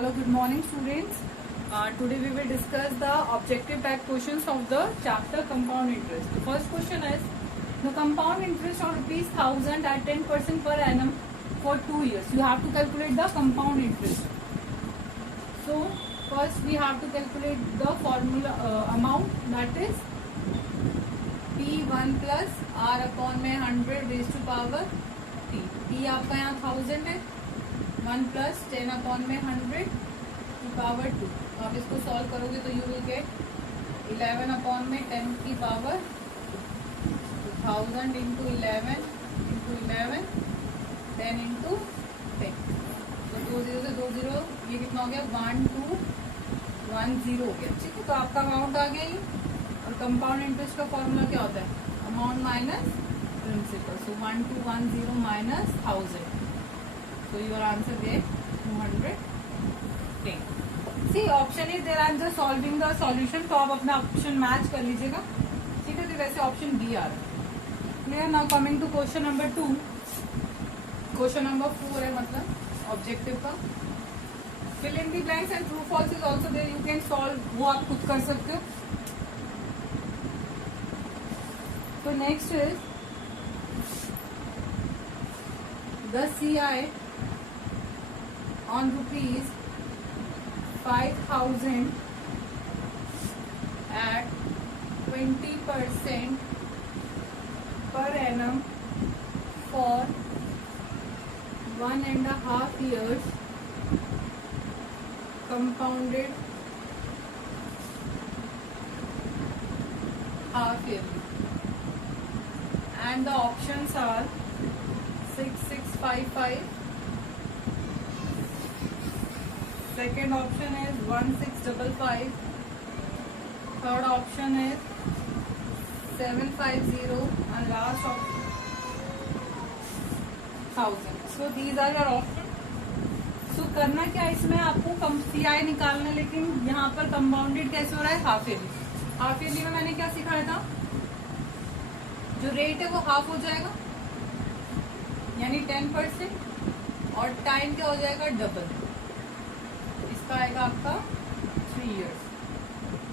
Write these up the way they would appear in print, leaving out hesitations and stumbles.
Hello, good morning students. Today we will discuss the objective type questions of the chapter compound interest. The first question is the compound interest of ₹1000 at 10% per annum for 2 years. You have to calculate the compound interest. So first we have to calculate the formula amount, that is P1 plus R upon में 100 raised to power T. P आपका यहाँ 1000 है, 1 plus 10 upon में 100 की power 2. तो आप इसको solve करोगे तो यू विल गेट 11 upon में 10 की पावर 1000 into 11 10 into 10. तो 2 0 से 2 0 ये कितना हो गया 1 2 1 0 हो गया. ठीक है, तो आपका अमाउंट आ गया ये. और कंपाउंड इंटरेस्ट का फॉर्मूला क्या होता है? Amount minus principal. So 1210 minus 1000. So your answer is 210. See, option is there. I am just solving the solution. तो आप अपना ऑप्शन मैच कर लीजिएगा. ठीक है, तो वैसे ऑप्शन बी आ रहा है. Clear. Now coming to question number 2. Question number 4 है मतलब ऑब्जेक्टिव का. Fill in the blanks and true false is also there. You can solve. वो आप खुद कर सकते हो. तो next is the CI on rupees 5000 at 20% per annum for 1.5 years compounded half yearly, and the options are 6655. Second option is 1655. Third option is 750, and last option 1000. So these are your options. So करना क्या है इसमें? आपको CI निकालना है, लेकिन यहाँ पर कंपाउंडेड कैसे हो रहा है? Half yearly. हाफ ईयरली में मैंने क्या सिखाया था? जो रेट है वो हाफ हो जाएगा, यानी 10%, और टाइम क्या हो जाएगा? डबल. इसका आएगा आपका 3 years.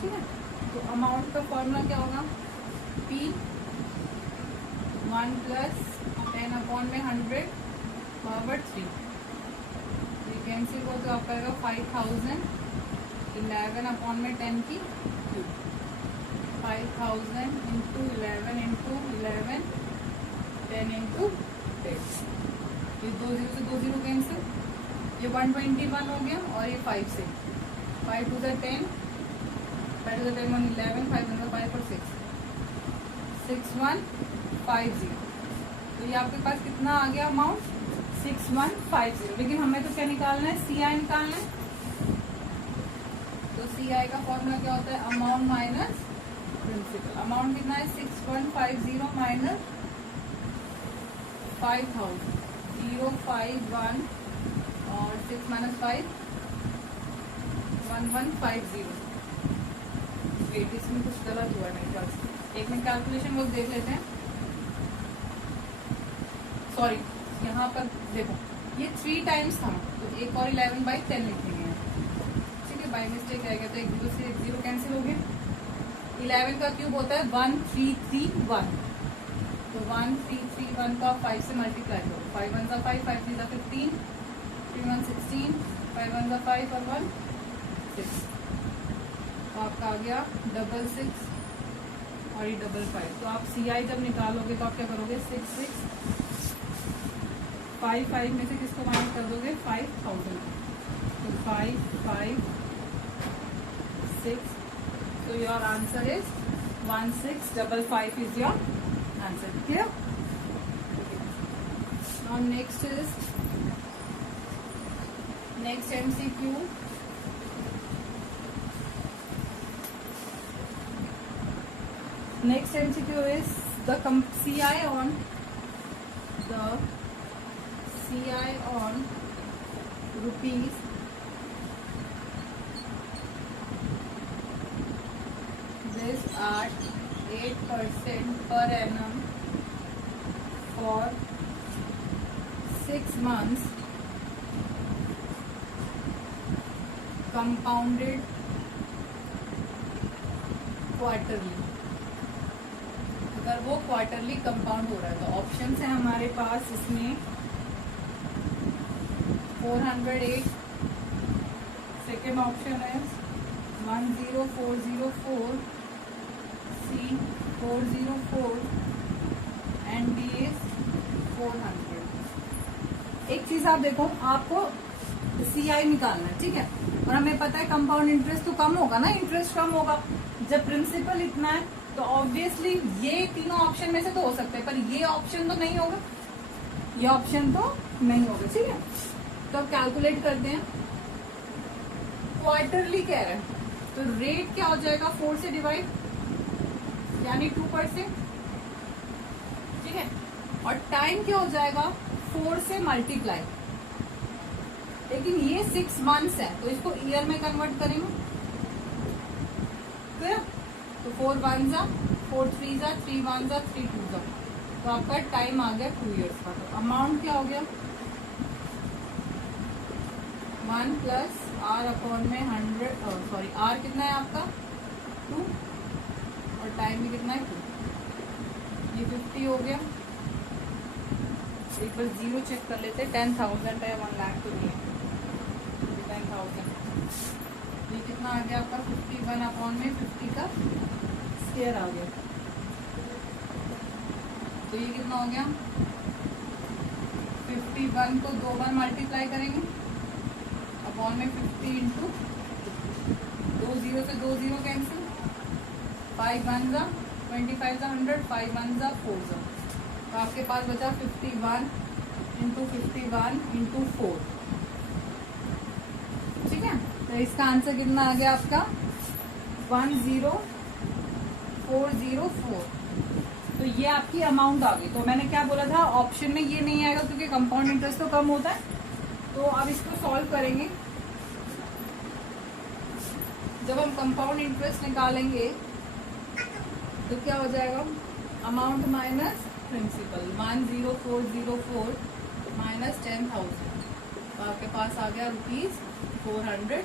ठीक है, तो अमाउंट का फॉर्मूला क्या होगा? P1 plus 10 upon में 100 पावर 3. ये कैंसिल हो तो आपका आएगा 5000 11 upon में 10 की क्यूब. 5000 into 11 into 11 10 into 10. ये 2 0 से 2 0 कैंसिल. ये 121 हो गया, और ये 5 से 5 to the 10 5 to the 10 1 11 5 to the 5 और 6 6150. तो ये आपके पास कितना आ गया अमाउंट? 6150. लेकिन हमें तो क्या निकालना है? CI निकालना है. तो CI का फॉर्मूला क्या होता है? Amount minus principal. अमाउंट कितना है? 6150 माइनस 5000. 051 और 6 minus 5 1150. वेट, इसमें कुछ गलत हुआ नहीं. बस एक मिनट कैलकुलेशन वर्क देख लेते हैं. सॉरी, यहाँ पर देखो ये 3 times था, तो एक और 11/10 लिख देंगे. ठीक है, बाई मिस्टेक रह गया, तो 1 0 से 1 0 कैंसिल हो गया. 11 का क्यूब होता है 1331. तो 1331 को आप 5 से मल्टीप्लाई करो. 5 1 5 5 3 15 3 1 16 5 1 5 और 1 6. तो आपका आ गया 66 और ये 55. तो आप CI जब निकालोगे तो आप क्या करोगे? 6655 में से किसको माइनस कर दोगे? 5000. तो 556. तो your answer is 1655 is your answer. Clear? Now next is MCQ. Next MCQ is the CI on rupees 8% per annum for 6 months compounded quarterly, अगर वो क्वार्टरली कंपाउंड हो रहा है तो ऑप्शन है हमारे पास इसमें 408, सेकेंड ऑप्शन है 10404, सी 404 एंड डी इज 400। एक चीज आप देखो, आपको CI निकालना है, ठीक है, और हमें पता है कंपाउंड इंटरेस्ट तो कम होगा ना, इंटरेस्ट कम होगा जब प्रिंसिपल इतना है, तो ऑब्वियसली ये तीनों ऑप्शन में से तो हो सकते हैं, पर ये ऑप्शन तो नहीं होगा, ये ऑप्शन तो नहीं होगा, ठीक है। तो अब कैलकुलेट करते हैं, क्वार्टरली कह रहे हैं तो रेट क्या हो जाएगा, 4 से डिवाइड यानी 2%, ठीक है, और टाइम क्या हो जाएगा 4 से मल्टीप्लाई, लेकिन ये 6 मंथ्स है तो इसको ईयर में कन्वर्ट करेंगे, क्लियर। तो 4 1 जा, 4 3 जा, 3 1 जा, 3 2 जा, तो आपका टाइम आ गया 2 इयर्स का। तो अमाउंट क्या हो गया 1 प्लस आर अपॉन में 100, सॉरी आर कितना है आपका 2 और टाइम भी कितना है 2, ये 50 हो गया। एक बार जीरो चेक कर लेते, 10,000 है, 1 लाख तो नहीं है, 10,000, ये कितना आ गया आपका 51 अपॉन में 50 का स्क्वायर आ गया, तो ये कितना हो गया 51 को 2 बार मल्टीप्लाई करेंगे अपॉन में 50 इंटू 2 जीरो से 2 जीरो कैंसिल, 5 1 जा 25 जा 100, 5 1 जा 4 जा, तो आपके पास बचा 51 इंटू 51 इंटू 4, ठीक है। तो इसका आंसर कितना आ गया आपका 10404, तो ये आपकी अमाउंट आ गई। तो मैंने क्या बोला था, ऑप्शन में ये नहीं आएगा क्योंकि कंपाउंड इंटरेस्ट तो कम होता है। तो अब इसको सॉल्व करेंगे, जब हम कंपाउंड इंटरेस्ट निकालेंगे तो क्या हो जाएगा, अमाउंट माइनस प्रिंसिपल, 10404 माइनस 10,000, तो आपके पास आ गया ₹400।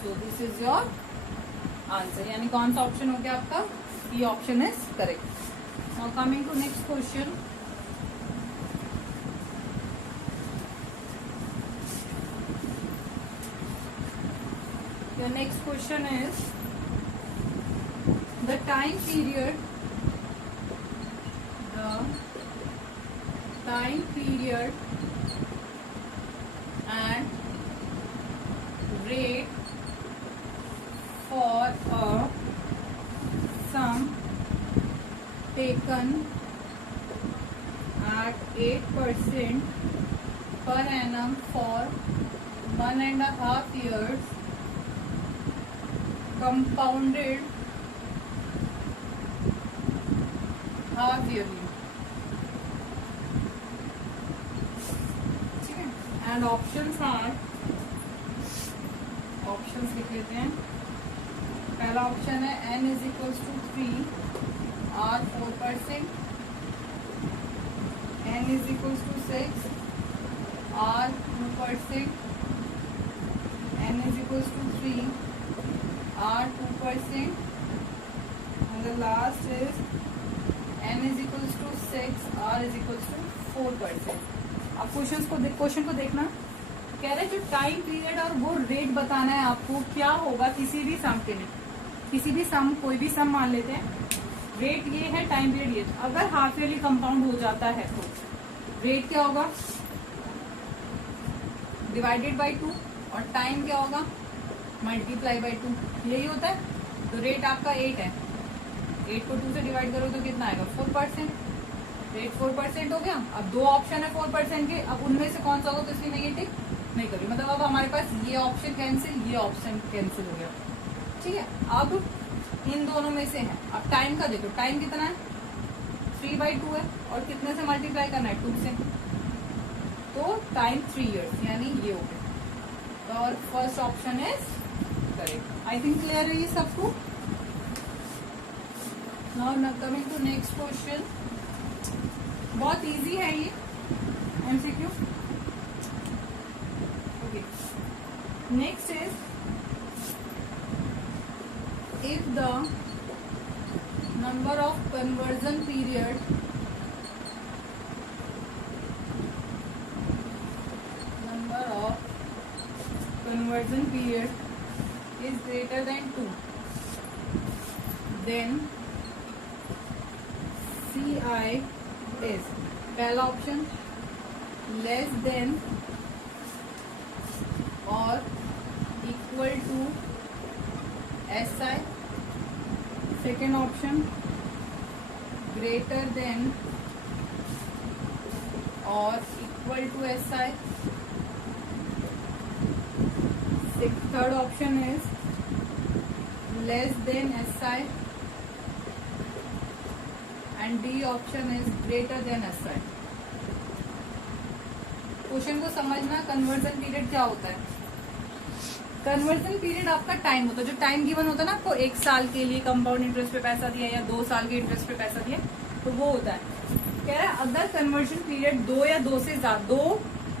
So this is your answer, यानी कौन सा ऑप्शन हो गया आपका, ये option is correct. Now coming to next question, the next question is the time period and rate for a sum taken at 8% per annum for 1.5 years, compounded half yearly, ठीक है। And options are, options लिख लेते हैं। पहला option है n = 3, r 4%, n = 6, r 2%, n = 3, r 2%, and the last is n = 6, r = 4%। अब question को देखना, कह रहे जो टाइम पीरियड और वो रेट बताना है आपको, क्या होगा किसी भी सम के लिए, किसी भी सम, कोई भी सम मान लेते हैं, रेट ये है, टाइम पीरियड ये, अगर हाफ ईयरली कंपाउंड हो जाता है तो रेट क्या होगा डिवाइडेड बाई 2, और टाइम क्या होगा मल्टीप्लाई बाई 2, यही होता है। तो रेट आपका 8 है, 8 को 2 से डिवाइड करो तो कितना आएगा 4%, रेट 4% हो गया। अब दो ऑप्शन है 4% के, अब उनमें से कौन सा होगा, तो इसलिए मैं ये टिक नहीं करी, मतलब अब हमारे पास ये ऑप्शन कैंसिल, ये ऑप्शन कैंसिल हो गया, ठीक है। अब इन दोनों में से है, अब टाइम का देखो, टाइम कितना है 3/2 है, और कितने से मल्टीप्लाई करना है 2 से, तो टाइम 3 years, यानी ये हो गया। तो और first option is correct. I think clear है ये सबको। Now coming to next question, बहुत इजी है ये MCQ। Okay, Next is, if the number of conversion period is greater than 2, then CI is, पहला ऑप्शन लेस देन और equal to SI, second option greater than और equal to SI, third option is less than SI and D option is greater than SI. Question को समझना, conversion period क्या होता है. Conversion period आपका time होता है, जो टाइम गिवन होता है ना आपको, 1 साल के लिए कंपाउंड इंटरेस्ट पे पैसा दिया या 2 साल के इंटरेस्ट पे पैसा दिया, तो वो होता है. कह रहा है अगर कन्वर्जन पीरियड 2 या 2 से ज्यादा,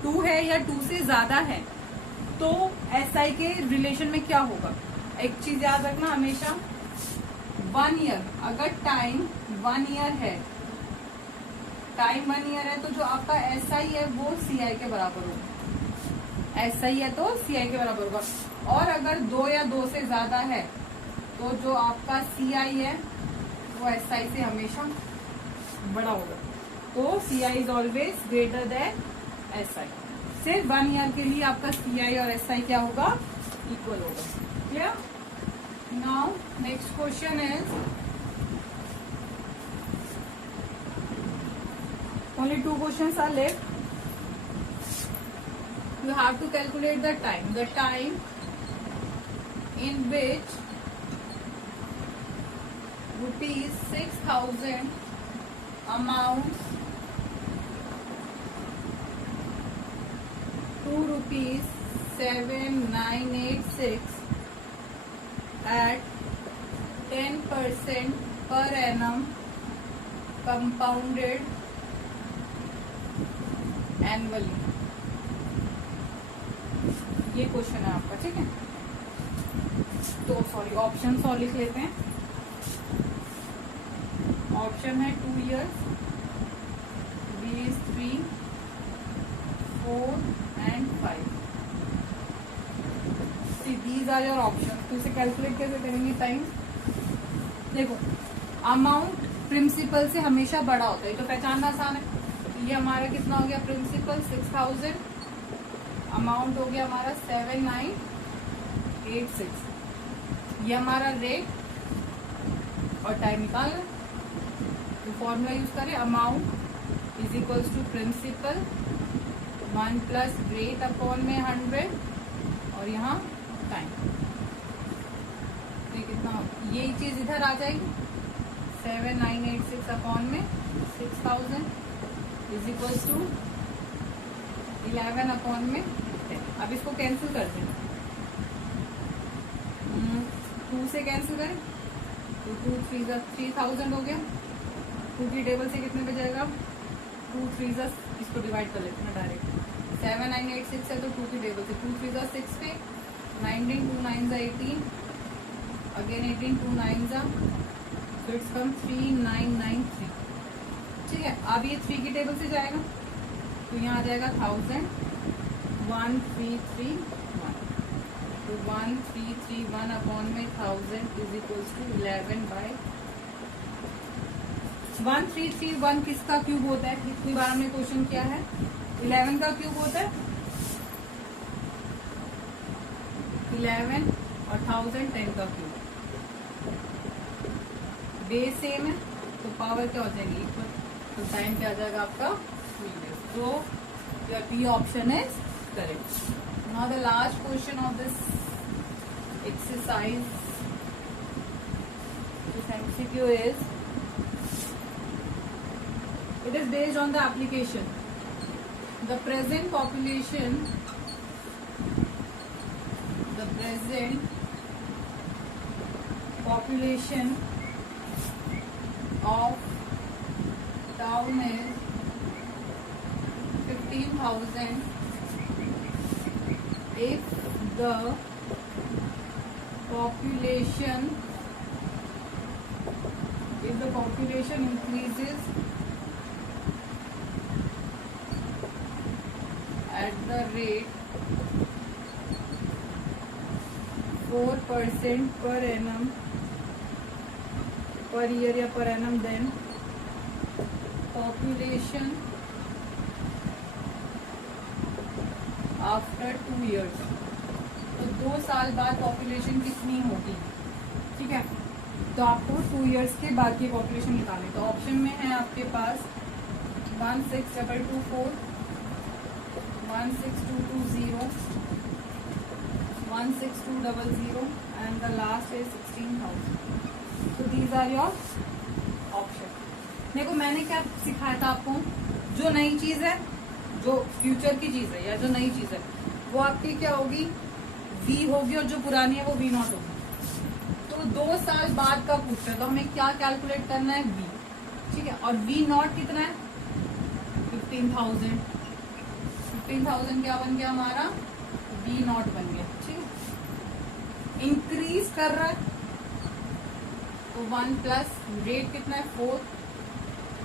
2 है या 2 से ज्यादा है, तो SI के रिलेशन में क्या होगा. एक चीज याद रखना हमेशा, 1 ईयर, अगर टाइम 1 ईयर है, टाइम 1 ईयर है, तो जो आपका SI है वो CI के बराबर होगा. SI है तो CI के बराबर होगा. और अगर 2 या 2 से ज्यादा है, तो जो आपका CI है वो SI से हमेशा बड़ा होगा. तो CI is always greater than SI. सिर्फ 1 ईयर के लिए आपका CI और SI क्या होगा, इक्वल होगा. Clear. Now next question is, only 2 questions are left. You have to calculate the time. The time in which rupees 6,000 amounts to rupees 7,986 at 10% per annum compounded annually. ये question है आपका. ठीक है, तो sorry option और लिख लेते हैं. ऑप्शन है 2 years, B is 3, 4 and 5. See, these are your options. तो इसे कैलकुलेट कैसे करेंगे टाइम. देखो, अमाउंट प्रिंसिपल से हमेशा बड़ा होता है, तो पहचानना आसान है. ये हमारा कितना हो गया, प्रिंसिपल 6,000, अमाउंट हो गया हमारा 7,986. ये हमारा रेट और टाइम निकालना. तो फॉर्मूला यूज करें, amount is equals to principal 1 plus rate upon में 100 और यहाँ टाइम. तो कितना, ये चीज इधर आ जाएगी, 7,986 अपॉन में 6,000 इज इक्वल्स टू 11 अपॉन में 10. अब इसको कैंसिल करते हैं, 2 से कैंसिल करें तो 2 3 3,000 हो गया. 2 की टेबल से कितने पे जाएगा, 2 3 इसको डिवाइड कर लेते हैं डायरेक्ट. 7,986 है तो 2 की टेबल से 2 3 6 पे, 19 2 9 18, अगेन 18 2 9 so it's come 3,993. ठीक है, अब ये 3 की टेबल से जाएगा तो यहाँ आ जाएगा 1,000, 1331. तो 1331 अपॉन में 1,000 इज इक्वल्स टू 11 बाय 1331 किसका क्यूब होता है, इतनी बार हमने क्वेश्चन किया है. 11 का क्यूब होता है 11 और 1000 10 का क्यूब. बेस सेम है तो पावर क्या हो जाएगी, इक्वल. तो टाइम क्या आ जाएगा आपका 3 days. So your B option is correct. Now the last question of this exercise, this MCQ is, it is based on the application. The present population of town is 15,000 if the population increases at the rate 4% per annum per year या per annum, then population after 2 years, तो 2 साल बाद population कितनी होगी, ठीक है। तो आपको 2 years के बाद की पॉपुलेशन निकालनी। तो ऑप्शन में है आपके पास 16,224, 16,220, 16,200 and the last is 16,000. So these are your option। देखो मैंने क्या सिखाया था आपको, जो नई चीज है, जो फ्यूचर की चीज है या जो नई चीज है वो आपकी क्या होगी, v होगी, और जो पुरानी है वो v नॉट होगी। तो 2 साल बाद का पूछ रहा है तो हमें क्या कैलकुलेट करना है, v, ठीक है। और v नॉट कितना है 15,000। 15,000 क्या बन गया हमारा, v नॉट बन गया, ठीक है। इंक्रीज कर रहा है तो 1 प्लस रेट कितना है 4,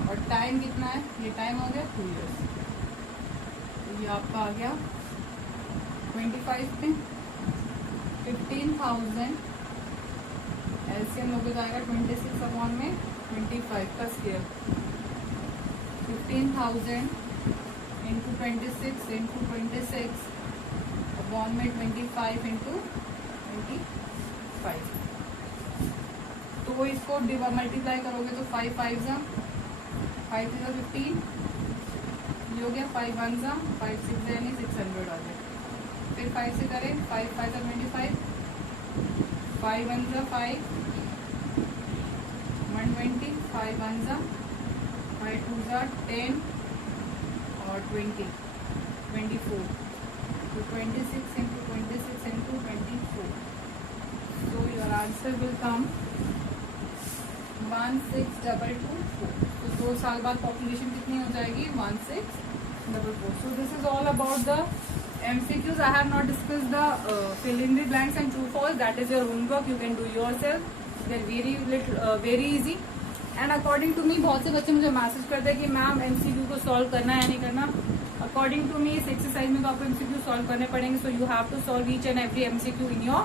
और टाइम कितना है, ये टाइम हो गया 2 years। तो ये आपका आ गया 25 में 15,000 एलसीएम लोगे तो आएगा 26 अपॉन में 25 का स्क्वायर। 15,000 इंटू 26 इंटू 26 अपॉन में 25 इंटू 25। तो इसको मल्टीप्लाई करोगे तो 5 5 जा 5 से 15, ये हो गया 5 1 जा 5 6 यानी 600 आ गया। फिर 5 से करें 5 5 जा 25, 5 1 जा 5 120, 5 1 जा 5 2 जा 10 और 20 24, तो 26 into 26 into 24। So your answer will come 16,224। तो 2 साल बाद पॉपुलेशन कितनी हो जाएगी 16,224। So this is all about the MCQs. I have not discussed the fill in the blanks and true false. That is your homework. You can do yourself. They're very easy. And according to me, बहुत से बच्चे मुझे message करते हैं कि ma'am MCQ को solve करना है या नहीं करना। According to me, इस एक्सरसाइज में तो आपको MCQ सॉल्व करने पड़ेंगे। So you have to solve each and every MCQ in your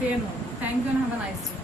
fair notebook. Thank you and have a nice day.